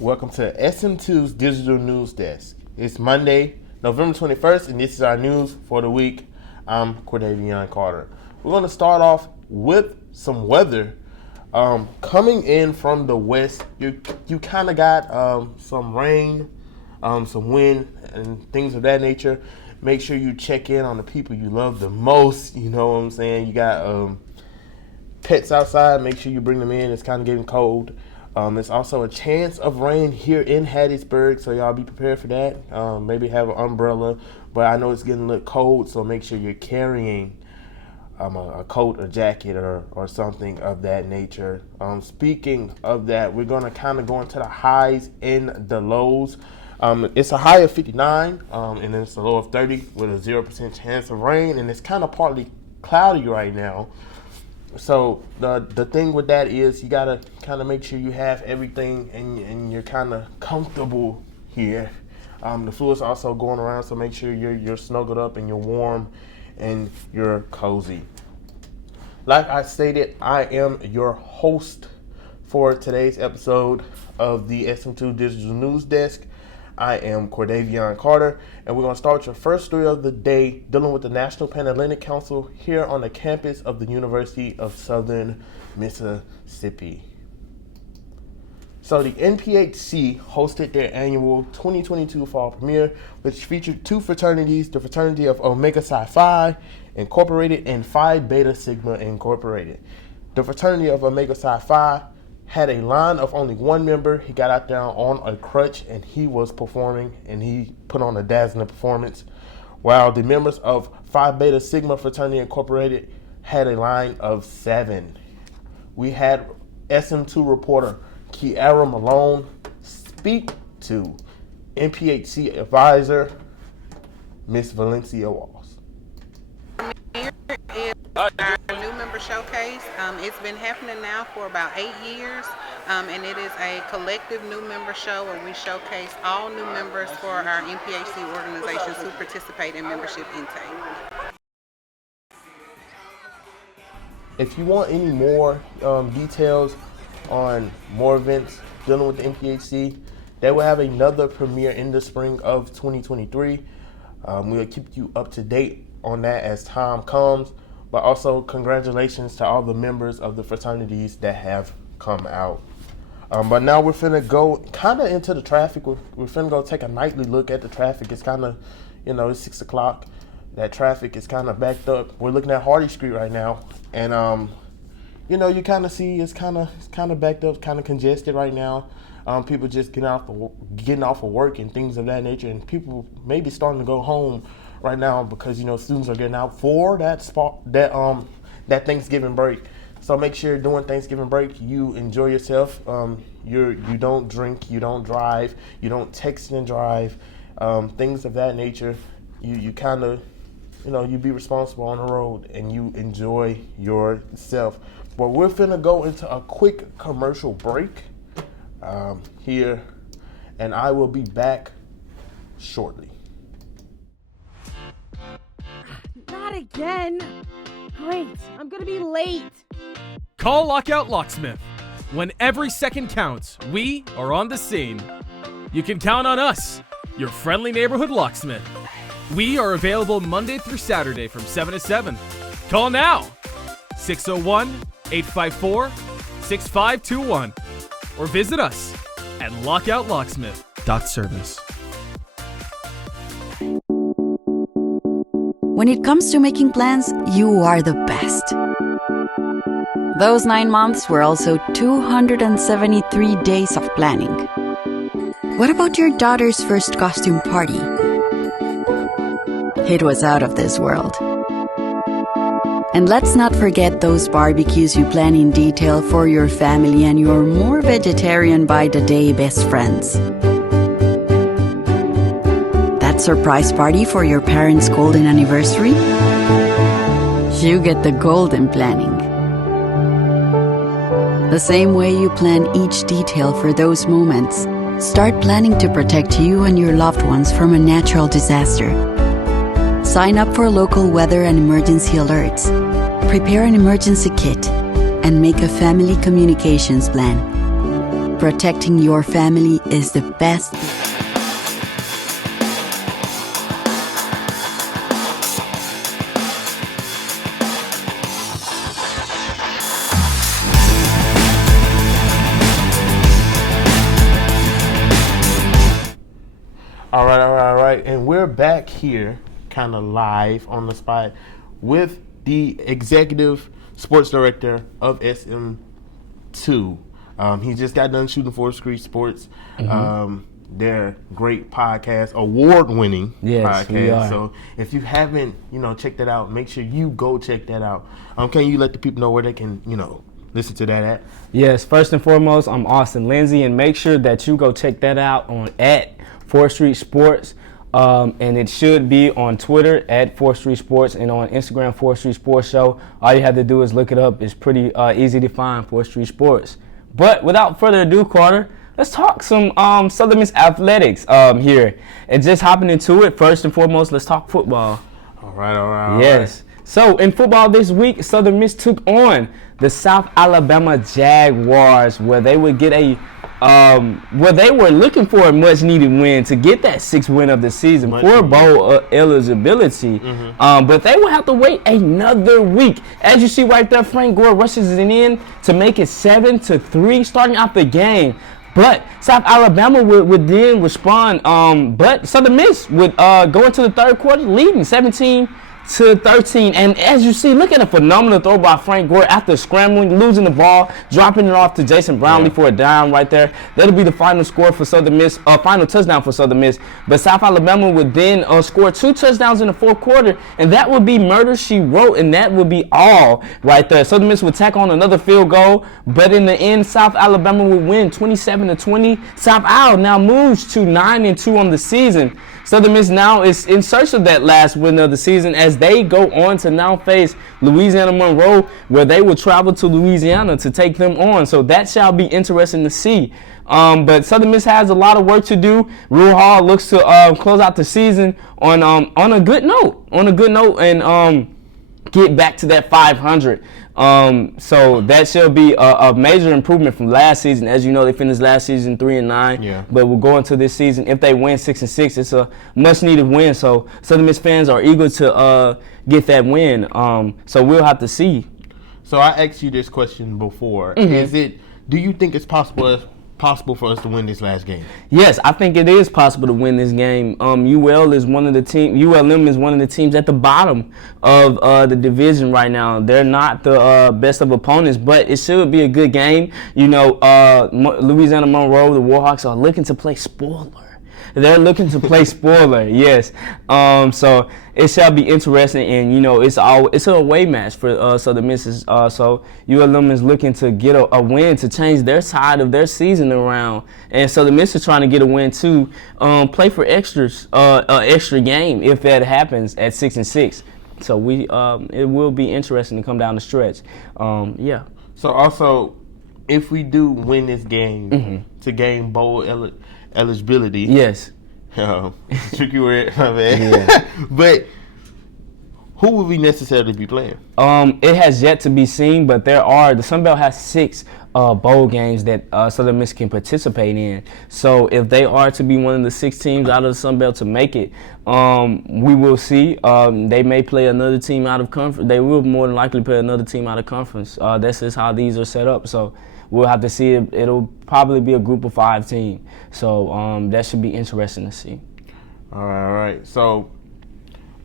Welcome to SM2's Digital News Desk. It's Monday, November 21st, and this is our news for the week. I'm Cordaveon Carter. We're going to start off with some weather. Coming in from the west, you kind of got some rain, some wind, and things of that nature. Make sure you check in on the people you love the most. You know what I'm saying? You got pets outside. Make sure you bring them in. It's kind of getting cold. There's also a chance of rain here in Hattiesburg, so y'all be prepared for that. Maybe have an umbrella, but I know it's getting a little cold, so make sure you're carrying a coat, a jacket, or something of that nature. Speaking of that, we're going to kind of go into the highs and the lows. It's a high of 59, and then it's a low of 30 with a 0% chance of rain, and it's kind of partly cloudy right now. So the thing with that is you gotta kind of make sure you have everything and you're kind of comfortable here. The flu is also going around, so make sure you're snuggled up and you're warm and you're cozy. Like I stated, I am your host for today's episode of the SM2 Digital News Desk. I am Cordaveon Carter, and we're going to start your first story of the day dealing with the National Pan-Atlantic Council here on the campus of the University of Southern Mississippi. So the NPHC hosted their annual 2022 fall premiere, which featured two fraternities, the fraternity of Omega Psi Phi Incorporated and Phi Beta Sigma Incorporated. The fraternity of Omega Psi Phi had a line of only one member. He got out there on a crutch and he was performing, and he put on a dazzling performance, while the members of Phi Beta Sigma Fraternity Incorporated had a line of 7. We had SM2 reporter Kiara Malone speak to NPHC advisor Miss Valencia Walls. Our new member showcase. It's been happening now for about 8 years, and it is a collective new member show where we showcase all new members for our NPHC organizations who participate in membership intake. If you want any more details on more events dealing with the NPHC, they will have another premiere in the spring of 2023. We'll keep you up to date on that as time comes. But also, congratulations to all the members of the fraternities that have come out. But now we're finna go kind of into the traffic. We're finna go take a nightly look at the traffic. It's kind of, it's 6 o'clock. That traffic is kind of backed up. We're looking at Hardy Street right now, and you kind of see it's kind of backed up, kind of congested right now. People just getting off of work and things of that nature, and people maybe starting to go home right now because students are getting out for that Thanksgiving break. So make sure during Thanksgiving break you enjoy yourself. You don't drink, you don't drive, you don't text and drive, things of that nature. You kind of you be responsible on the road and you enjoy yourself. But we're finna go into a quick commercial break here, and I will be back shortly. Not again. Great, I'm gonna be late. Call Lockout Locksmith. When every second counts, we are on the scene. You can count on us, your friendly neighborhood locksmith. We are available Monday through Saturday from 7 to 7. Call now, 601-854-6521. Or visit us at lockoutlocksmith.service. When it comes to making plans, you are the best. Those 9 months were also 273 days of planning. What about your daughter's first costume party? It was out of this world. And let's not forget those barbecues you plan in detail for your family and your more vegetarian by the day best friends. That surprise party for your parents' golden anniversary? You get the golden planning. The same way you plan each detail for those moments, start planning to protect you and your loved ones from a natural disaster. Sign up for local weather and emergency alerts. Prepare an emergency kit and make a family communications plan. protecting your family is the best. All right. And we're back here, kind of live on the spot, with the executive sports director of SM2. He just got done shooting for Street Sports. They're great podcast, award-winning podcast. We are. So if you haven't, checked that out, make sure you go check that out. Can you let the people know where they can, listen to that at? Yes, first and foremost, I'm Austin Lindsey, and make sure that you go check that out on at 4th Street Sports. And it should be on Twitter at 4th Street Sports and on Instagram 4th Street Sports Show. All you have to do is look it up. It's pretty easy to find, 4th Street Sports. But without further ado, Carter, let's talk some Southern Miss athletics here. And just hopping into it, first and foremost, let's talk football. All right. Yes. So in football this week, Southern Miss took on the South Alabama Jaguars, where they would get where they were looking for a much-needed win to get that 6th win of the season for bowl eligibility. But they will have to wait another week. As you see right there, Frank Gore rushes it in to make it 7-3 starting out the game. But South Alabama would then respond. But Southern Miss would go into the third quarter leading 17-13. And as you see, look at a phenomenal throw by Frank Gore after scrambling, losing the ball, dropping it off to Jason Brownlee for a down right there. That'll be the final score for Southern Miss, final touchdown for Southern Miss. But South Alabama would then score 2 touchdowns in the fourth quarter, and that would be murder she wrote, and that would be all right there. Southern Miss would tack on another field goal, but in the end, South Alabama would win 27-20. South Al now moves to 9-2 on the season. Southern Miss now is in search of that last win of the season as they go on to now face Louisiana Monroe, where they will travel to Louisiana to take them on. So that shall be interesting to see. But Southern Miss has a lot of work to do. Rule Hall looks to close out the season on a good note, and get back to that 500. So that shall be a major improvement from last season. As you know, they finished last season 3-9. Yeah. But we'll go into this season. If they win 6-6, it's a much needed win. So Southern Miss fans are eager to get that win. So we'll have to see. So I asked you this question before. Do you think it's possible for us to win this last game? Yes, I think it is possible to win this game. ULM is one of the teams at the bottom of the division right now. They're not the best of opponents, but it should be a good game. Louisiana Monroe, the Warhawks are looking to play spoiler. They're looking to play spoiler, yes. So it shall be interesting, and it's an away match for Southern Miss. So ULM is looking to get a win to change their side of their season around, and Southern Miss is trying to get a win to play for extra game if that happens at 6-6. So it will be interesting to come down the stretch. Yeah. So also, if we do win this game to gain bowl eligibility. Yes. Tricky word, my man. Yeah. But who would we necessarily be playing? It has yet to be seen, but the Sun Belt has 6 bowl games that Southern Miss can participate in. So if they are to be one of the 6 teams out of the Sun Belt to make it, we will see. They may play another team out of conference. They will more than likely play another team out of conference. That's just how these are set up. So we'll have to see. It'll probably be a group of 5 team. So that should be interesting to see. All right. So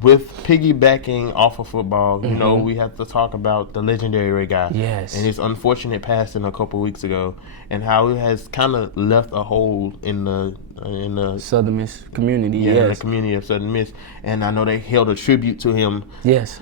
with piggybacking off of football, we have to talk about the legendary Ray Guy. Yes. And his unfortunate passing a couple weeks ago, and how it has kind of left a hole in the Southern Miss community. Yeah, yes. the community of Southern Miss. And I know they held a tribute to him. Yes.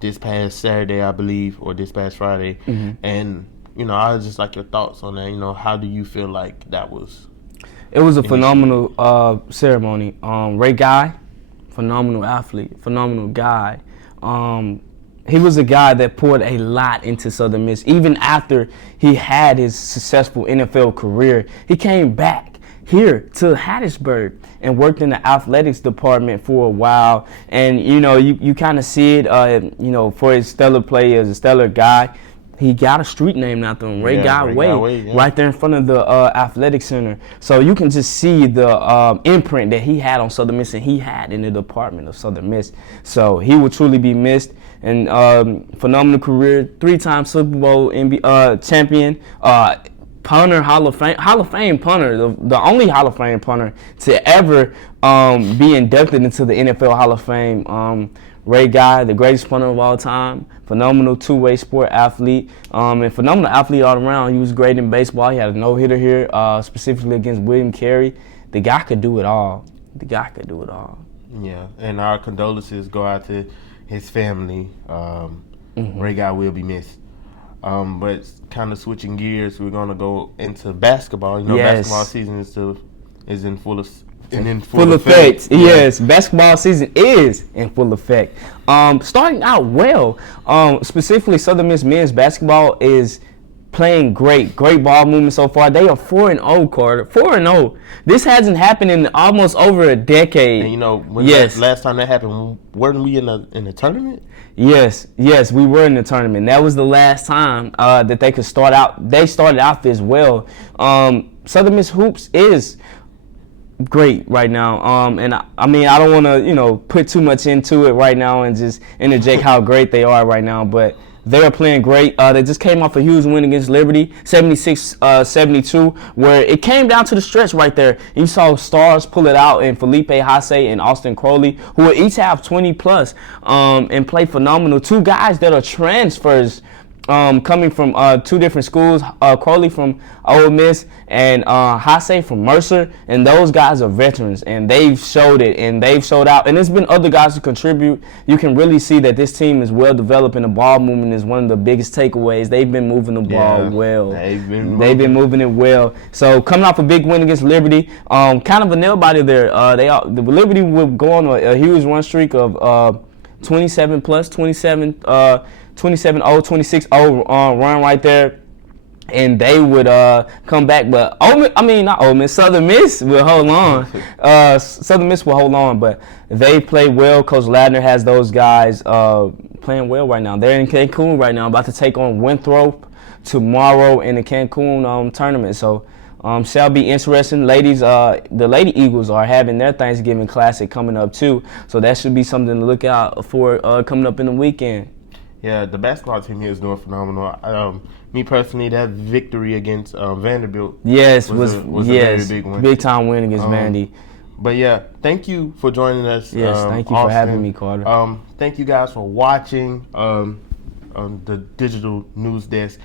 This past Saturday, I believe, or this past Friday. And I was just like your thoughts on that. How do you feel like that was? It was a phenomenal ceremony. Ray Guy, phenomenal athlete, phenomenal guy. He was a guy that poured a lot into Southern Miss. Even after he had his successful NFL career, he came back here to Hattiesburg and worked in the athletics department for a while. And, you kind of see it, for his stellar play as a stellar guy. he got a street named after him, Ray Guy Way, yeah. right there in front of the athletic center. So you can just see the imprint that he had on Southern Miss and he had in the department of Southern Miss. So he will truly be missed. And phenomenal career, 3-time Super Bowl champion, punter, Hall of Fame punter, the only Hall of Fame punter to ever be inducted into the NFL Hall of Fame. Ray Guy, the greatest punter of all time, phenomenal two-way sport athlete, and phenomenal athlete all around. He was great in baseball. He had a no-hitter here, specifically against William Carey. The guy could do it all. Yeah, and our condolences go out to his family. Ray Guy will be missed. But kind of switching gears, we're gonna go into basketball. You know, basketball season is in full effect. Yeah. Yes, basketball season is in full effect. Starting out well. Specifically, Southern Miss men's basketball is playing great ball movement so far. They are 4-0, Carter. 4-0. This hasn't happened in almost over a decade. And you know, last time that happened, weren't we in the tournament? Yes, we were in the tournament. That was the last time that they could start out. They started out this well. Southern Miss hoops is great right now. And I mean, I don't want to, put too much into it right now and just interject how great they are right now, but they are playing great. They just came off a huge win against Liberty, 76-72, where it came down to the stretch right there. You saw stars pull it out in Felipe Hasse and Austin Crowley, who will each have 20-plus and play phenomenal. Two guys that are transfers coming from two different schools, Crowley from Ole Miss and Hasse from Mercer, and those guys are veterans, and they've showed it, and they've showed out, and there's been other guys who contribute. You can really see that this team is well developed, and the ball movement is one of the biggest takeaways. They've been moving the ball well. They've been moving it well. So coming off a big win against Liberty, kind of a nail biter there. The Liberty will go on a huge run streak of 27-plus, 27-0, 26-0 run right there, and they would come back. But Southern Miss will hold on. Southern Miss will hold on, but they play well. Coach Ladner has those guys playing well right now. They're in Cancun right now, about to take on Winthrop tomorrow in the Cancun tournament. So shall be interesting. Ladies, the Lady Eagles are having their Thanksgiving Classic coming up too, so that should be something to look out for coming up in the weekend. Yeah, the basketball team here is doing phenomenal. Me personally, that victory against Vanderbilt was a very big one. Big time win against Vandy. But yeah, thank you for joining us. Yes, thank you for having me, Carter. Thank you guys for watching the Digital News Desk.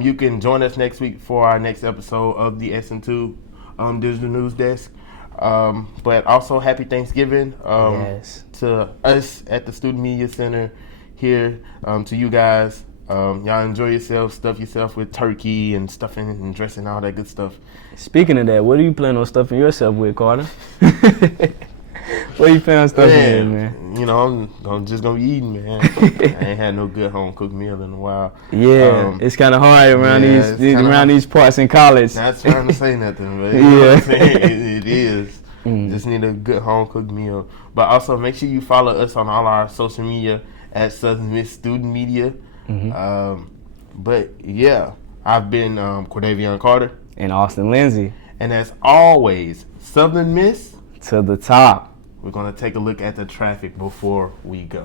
You can join us next week for our next episode of the SM2 Digital News Desk. But also, happy Thanksgiving to us at the Student Media Center here, to you guys. Y'all enjoy yourself, stuff yourself with turkey and stuffing and dressing, all that good stuff. Speaking of that, what are you planning on stuffing yourself with, Carter? What are you planning on stuffing with, man? You know, I'm just going to be eating, man. I ain't had no good home-cooked meal in a while. Yeah, it's kind of hard around these parts in college. Not trying to say nothing, but you know what I'm saying? It is. Just need a good home-cooked meal. But also, make sure you follow us on all our social media at Southern Miss Student Media. But yeah, I've been Cordaveon Carter and Austin Lindsey, and as always, Southern Miss to the top. We're gonna take a look at the traffic before we go.